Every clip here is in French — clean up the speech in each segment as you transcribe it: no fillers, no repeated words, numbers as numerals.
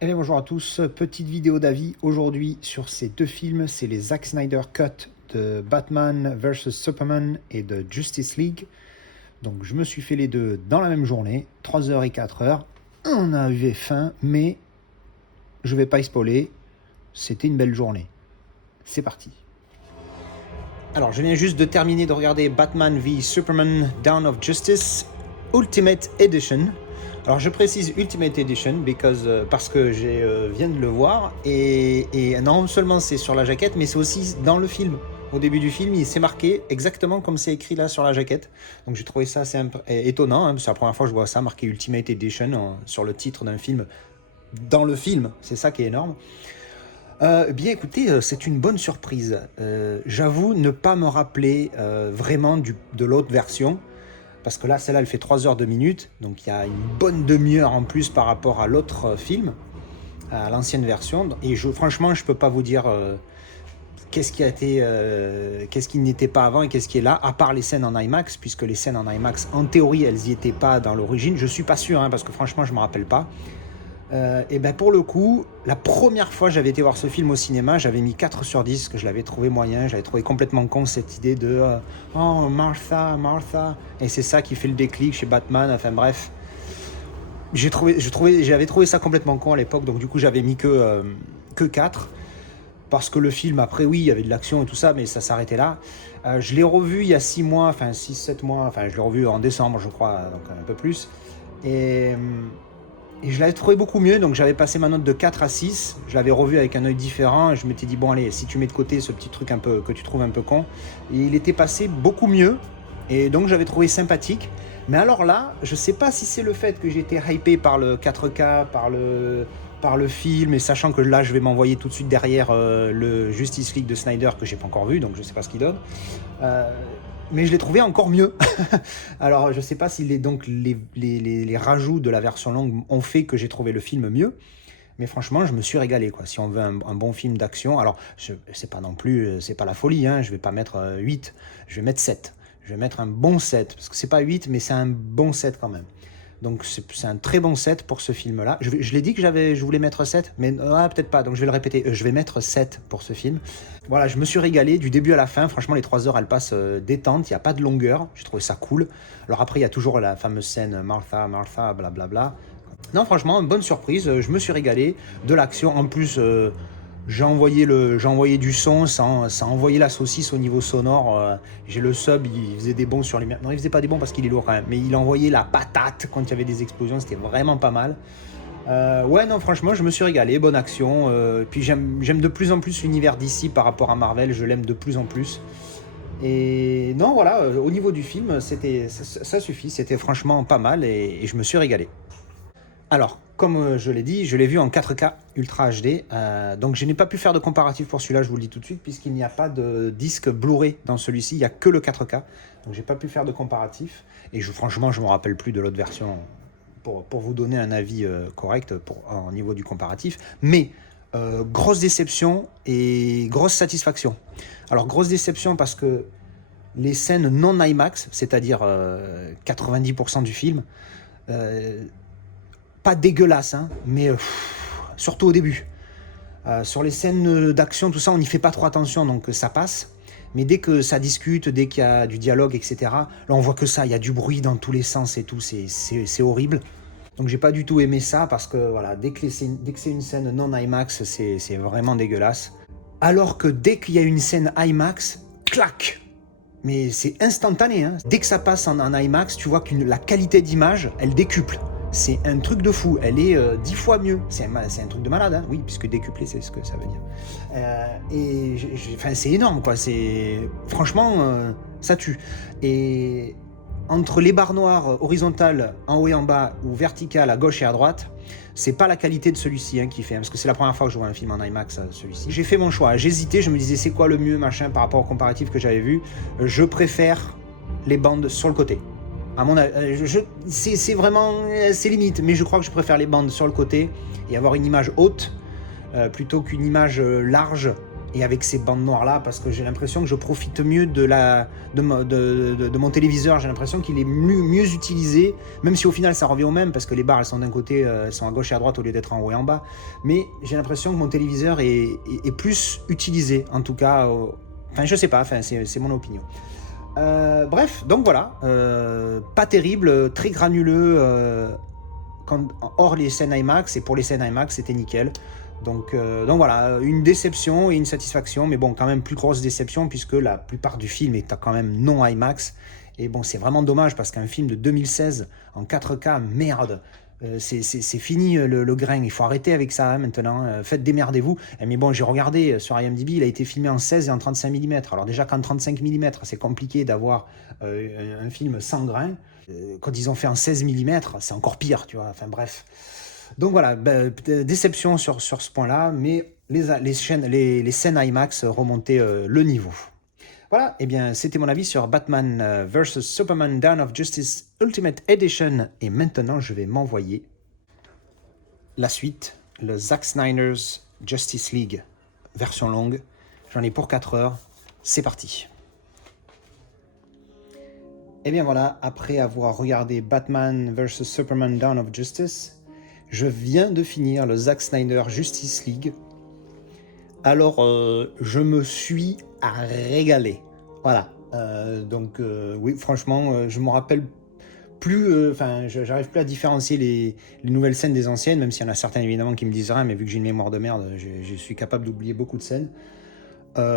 Eh bien bonjour à tous, petite vidéo d'avis aujourd'hui sur ces deux films, c'est les Zack Snyder Cut de Batman vs Superman et de Justice League. Donc je me suis fait les deux dans la même journée, 3 heures et 4 heures. On avait faim, mais je vais pas y spoiler, c'était une belle journée. C'est parti. Alors je viens juste de terminer de regarder Batman v Superman Dawn of Justice Ultimate Edition. Alors je précise Ultimate Edition parce que je viens de le voir et non seulement c'est sur la jaquette mais c'est aussi dans le film. Au début du film, il s'est marqué exactement comme c'est écrit là sur la jaquette. Donc j'ai trouvé ça assez étonnant, hein, c'est la première fois que je vois ça marqué Ultimate Edition sur le titre d'un film dans le film. C'est ça qui est énorme. Bien écoutez, c'est une bonne surprise. J'avoue ne pas me rappeler vraiment de l'autre version. Parce que là, celle-là, elle fait 3 heures 2 minutes. Donc il y a une bonne demi-heure en plus par rapport à l'autre film, à l'ancienne version. Et franchement, je ne peux pas vous dire qu'est-ce qui n'était pas avant et qu'est-ce qui est là, à part les scènes en IMAX, puisque les scènes en IMAX, en théorie, elles n'y étaient pas dans l'origine. Je ne suis pas sûr, hein, parce que franchement, je ne me rappelle pas. Et ben pour le coup, la première fois que j'avais été voir ce film au cinéma, j'avais mis 4 sur 10, parce que je l'avais trouvé moyen, j'avais trouvé complètement con cette idée de oh Martha, Martha, et c'est ça qui fait le déclic chez Batman, enfin bref. J'avais trouvé ça complètement con à l'époque, donc du coup j'avais mis que 4, parce que le film, après oui, il y avait de l'action et tout ça, mais ça s'arrêtait là. Je l'ai revu il y a 6 mois, enfin 6-7 mois, enfin je l'ai revu en décembre je crois, donc un peu plus, et je l'avais trouvé beaucoup mieux, donc j'avais passé ma note de 4 à 6, je l'avais revu avec un œil différent, et je m'étais dit, bon allez, si tu mets de côté ce petit truc un peu que tu trouves un peu con, et il était passé beaucoup mieux, et donc j'avais trouvé sympathique. Mais alors là, je sais pas si c'est le fait que j'étais hypé par le 4K, par le film, et sachant que là je vais m'envoyer tout de suite derrière le Justice League de Snyder que j'ai pas encore vu, donc je sais pas ce qu'il donne. Euh, mais je l'ai trouvé encore mieux. Alors, je sais pas si les rajouts de la version longue ont fait que j'ai trouvé le film mieux, mais franchement, je me suis régalé, quoi. Si on veut un bon film d'action, alors, c'est pas non plus, c'est pas la folie, hein, je vais pas mettre 8, je vais mettre 7. Je vais mettre un bon 7, parce que c'est pas 8, mais c'est un bon 7 quand même. Donc c'est un très bon 7 pour ce film-là. Je l'ai dit que je voulais mettre 7, mais peut-être pas, donc je vais le répéter. Je vais mettre 7 pour ce film. Voilà, je me suis régalé du début à la fin. Franchement, les 3 heures, elles passent détente, il n'y a pas de longueur. J'ai trouvé ça cool. Alors après, il y a toujours la fameuse scène Martha, Martha, blablabla. Non, franchement, bonne surprise. Je me suis régalé. De l'action. En plus, j'ai envoyé du son sans envoyer la saucisse au niveau sonore. J'ai le sub, il faisait des bons sur les... Non, il faisait pas des bons parce qu'il est lourd quand même, mais il envoyait la patate quand il y avait des explosions, c'était vraiment pas mal. Ouais, non, franchement, je me suis régalé, bonne action. Puis j'aime de plus en plus l'univers d'ici par rapport à Marvel, je l'aime de plus en plus. Et non, voilà, au niveau du film, ça suffit, c'était franchement pas mal et je me suis régalé. Alors, comme je l'ai dit, je l'ai vu en 4K Ultra HD, donc je n'ai pas pu faire de comparatif pour celui-là, je vous le dis tout de suite, puisqu'il n'y a pas de disque Blu-ray dans celui-ci, il n'y a que le 4K, donc j'ai pas pu faire de comparatif, et franchement, je ne me rappelle plus de l'autre version pour vous donner un avis correct au niveau du comparatif, mais grosse déception et grosse satisfaction. Alors, grosse déception parce que les scènes non IMAX, c'est-à-dire 90% du film, euh, pas dégueulasse, hein, mais surtout au début. Sur les scènes d'action, tout ça, on n'y fait pas trop attention, donc ça passe. Mais dès que ça discute, dès qu'il y a du dialogue, etc., là on voit que ça, il y a du bruit dans tous les sens et tout, c'est horrible. Donc j'ai pas du tout aimé ça parce que voilà, dès que c'est une scène non IMAX, c'est vraiment dégueulasse. Alors que dès qu'il y a une scène IMAX, clac, mais c'est instantané, hein. Dès que ça passe en IMAX, tu vois que la qualité d'image, elle décuple. C'est un truc de fou, elle est 10 fois mieux. C'est un truc de malade, hein. Oui, puisque décuplé, c'est ce que ça veut dire. Enfin, c'est énorme, quoi. Franchement, ça tue. Et entre les barres noires horizontales en haut et en bas, ou verticales à gauche et à droite, c'est pas la qualité de celui-ci qui fait, parce que c'est la première fois que je vois un film en IMAX, celui-ci. J'ai fait mon choix, j'hésitais, je me disais c'est quoi le mieux, machin, par rapport au comparatif que j'avais vu. Je préfère les bandes sur le côté. À mon avis, c'est vraiment, c'est limite, mais je crois que je préfère les bandes sur le côté et avoir une image haute plutôt qu'une image large et avec ces bandes noires là, parce que j'ai l'impression que je profite mieux de mon téléviseur. J'ai l'impression qu'il est mieux utilisé, même si au final ça revient au même, parce que les barres elles sont d'un côté, elles sont à gauche et à droite au lieu d'être en haut et en bas. Mais j'ai l'impression que mon téléviseur est plus utilisé, en tout cas. Enfin, je sais pas, enfin, c'est mon opinion. Bref, donc voilà, pas terrible, très granuleux, hors les scènes IMAX, et pour les scènes IMAX c'était nickel. Donc voilà, une déception et une satisfaction, mais bon, quand même plus grosse déception puisque la plupart du film est quand même non IMAX. Et bon, c'est vraiment dommage parce qu'un film de 2016 en 4K, merde, c'est fini le grain, il faut arrêter avec ça hein, maintenant, faites démerdez-vous. Mais bon, j'ai regardé sur IMDb, il a été filmé en 16 et en 35 mm. Alors déjà qu'en 35 mm, c'est compliqué d'avoir un film sans grain. Quand ils ont fait en 16 mm, c'est encore pire, tu vois, enfin bref. Donc voilà, déception sur ce point-là, mais les scènes IMAX remontaient le niveau. Voilà, et bien c'était mon avis sur Batman vs Superman Dawn of Justice Ultimate Edition, et maintenant je vais m'envoyer la suite, le Zack Snyder's Justice League, version longue. J'en ai pour 4 heures, c'est parti. Et bien voilà, après avoir regardé Batman vs Superman Dawn of Justice, je viens de finir le Zack Snyder Justice League. Alors, je me suis régalé. Voilà. Oui, franchement, je me rappelle plus. J'arrive plus à différencier les nouvelles scènes des anciennes, même s'il y en a certaines évidemment qui me disent rien, mais vu que j'ai une mémoire de merde, je suis capable d'oublier beaucoup de scènes.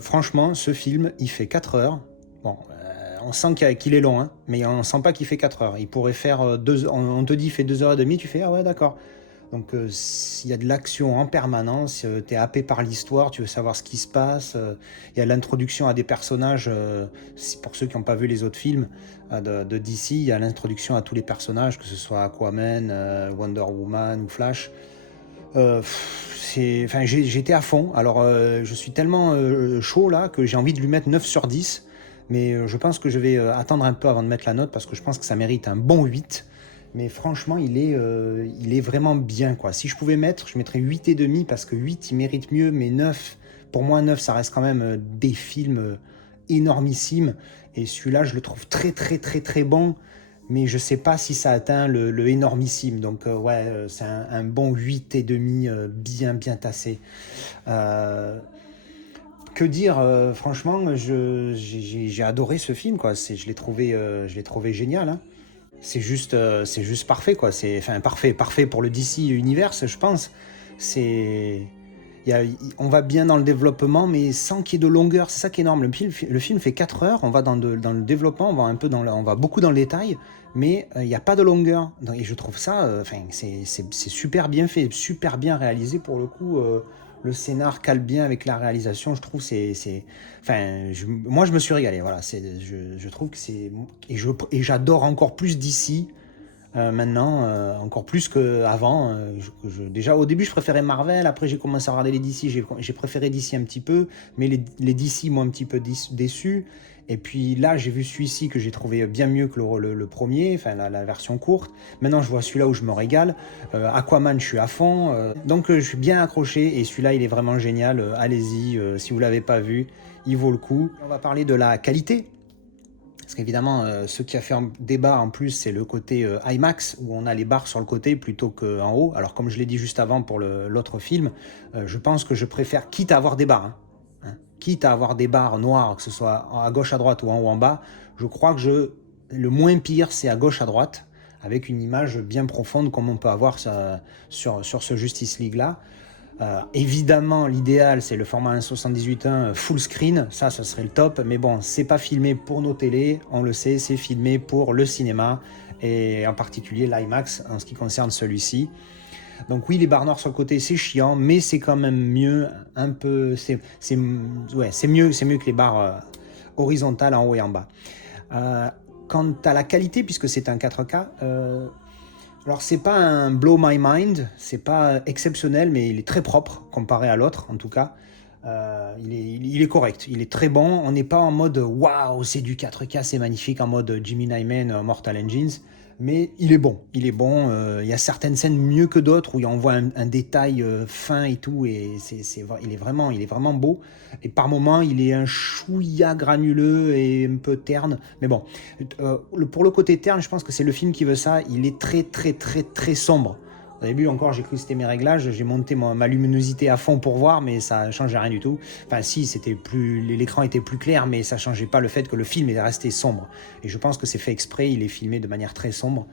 Franchement, ce film, il fait 4 heures. Bon, on sent qu'il est long, hein, mais on sent pas qu'il fait 4 heures. Il pourrait faire 2 heures. On te dit, il fait 2h30, tu fais, ah ouais, d'accord. Donc, il y a de l'action en permanence, tu es happé par l'histoire, tu veux savoir ce qui se passe. Il y a l'introduction à des personnages, pour ceux qui n'ont pas vu les autres films de DC, il y a l'introduction à tous les personnages, que ce soit Aquaman, Wonder Woman ou Flash. J'étais à fond. Alors, je suis tellement chaud là que j'ai envie de lui mettre 9 sur 10. Mais je pense que je vais attendre un peu avant de mettre la note parce que je pense que ça mérite un bon 8. Mais franchement, il est vraiment bien, quoi. Si je pouvais mettre, je mettrais 8,5 parce que 8, il mérite mieux, mais 9, pour moi, 9, ça reste quand même des films énormissimes. Et celui-là, je le trouve très, très, très, très bon, mais je sais pas si ça atteint le énormissime. Donc, c'est un bon 8,5, bien, bien tassé. Que dire, franchement, j'ai adoré ce film, quoi. Je l'ai trouvé génial, hein. C'est juste parfait, quoi. Parfait pour le DC Universe, je pense. On va bien dans le développement, mais sans qu'il y ait de longueur. C'est ça qui est énorme. Le film fait 4 heures. On va dans le développement, on va beaucoup dans le détail, mais il n'y a pas de longueur. Et je trouve ça, c'est super bien fait, super bien réalisé pour le coup. Le scénar cale bien avec la réalisation, je trouve. Moi, je me suis régalé. Voilà, je trouve que c'est et j'adore encore plus d'ici maintenant, encore plus qu'avant. Déjà, au début, je préférais Marvel. Après, j'ai commencé à regarder les DC. J'ai préféré DC un petit peu, mais les DC m'ont un petit peu déçu. Et puis là, j'ai vu celui-ci que j'ai trouvé bien mieux que le premier, enfin la version courte. Maintenant, je vois celui-là où je me régale. Aquaman, je suis à fond. Donc, je suis bien accroché et celui-là, il est vraiment génial. Allez-y, si vous ne l'avez pas vu, il vaut le coup. On va parler de la qualité. Parce qu'évidemment, ce qui a fait un débat en plus, c'est le côté IMAX, où on a les barres sur le côté plutôt qu'en haut. Alors, comme je l'ai dit juste avant pour l'autre film, je pense que je préfère, quitte à avoir des barres, quitte à avoir des barres noires, que ce soit à gauche, à droite ou en haut, en bas, je crois que le moins pire, c'est à gauche, à droite, avec une image bien profonde comme on peut avoir sur ce Justice League-là. Évidemment, l'idéal, c'est le format 1.78.1 full screen, ça serait le top, mais bon, c'est pas filmé pour nos télés, on le sait, c'est filmé pour le cinéma, et en particulier l'IMAX, en ce qui concerne celui-ci. Donc oui, les barres noires sur le côté, c'est chiant, mais c'est quand même mieux, un peu, c'est mieux que les barres horizontales en haut et en bas. Quant à la qualité, puisque c'est un 4K, alors c'est pas un blow my mind, c'est pas exceptionnel, mais il est très propre comparé à l'autre, en tout cas. Il est correct, il est très bon. On n'est pas en mode waouh, c'est du 4K, c'est magnifique, en mode Jimmy Nyman, Mortal Engines. Mais il est bon, il est bon. Il y a certaines scènes mieux que d'autres où on voit un détail fin et tout, et il est vraiment beau. Et par moments, il est un chouïa granuleux et un peu terne. Mais bon, pour le côté terne, je pense que c'est le film qui veut ça. Il est très très très très sombre. Au début encore, j'ai cru que c'était mes réglages, j'ai monté ma luminosité à fond pour voir, mais ça changeait rien du tout. Enfin si, l'écran était plus clair, mais ça changeait pas le fait que le film est resté sombre. Et je pense que c'est fait exprès, il est filmé de manière très sombre.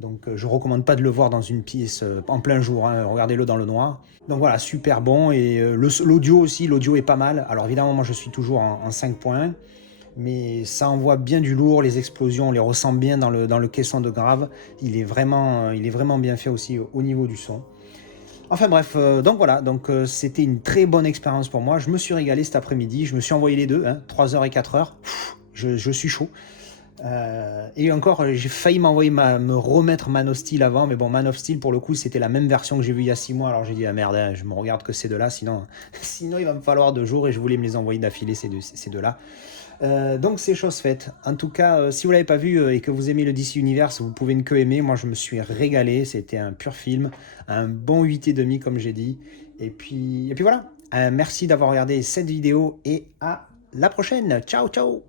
Donc je recommande pas de le voir dans une pièce en plein jour, hein. Regardez-le dans le noir. Donc voilà, super bon. Et l'audio aussi, l'audio est pas mal. Alors évidemment, moi je suis toujours en 5.1, mais ça envoie bien du lourd, les explosions, on les ressent bien dans le caisson de grave. Il est vraiment bien fait aussi au niveau du son. Enfin bref, donc voilà, c'était une très bonne expérience pour moi. Je me suis régalé cet après-midi, je me suis envoyé les deux, hein, 3 heures et 4 heures. Je suis chaud. Et encore, j'ai failli me remettre Man of Steel avant, mais bon, Man of Steel, pour le coup, c'était la même version que j'ai vue il y a 6 mois, alors j'ai dit, ah merde, hein, je me regarde que ces deux-là, sinon, sinon il va me falloir 2 jours, et je voulais me les envoyer d'affilée, ces deux-là. Donc c'est chose faite. En tout cas, si vous l'avez pas vu et que vous aimez le DC Universe, vous pouvez ne que aimer. Moi, je me suis régalé. C'était un pur film, un bon 8,5 comme j'ai dit. Et puis voilà. Merci d'avoir regardé cette vidéo et à la prochaine. Ciao, ciao.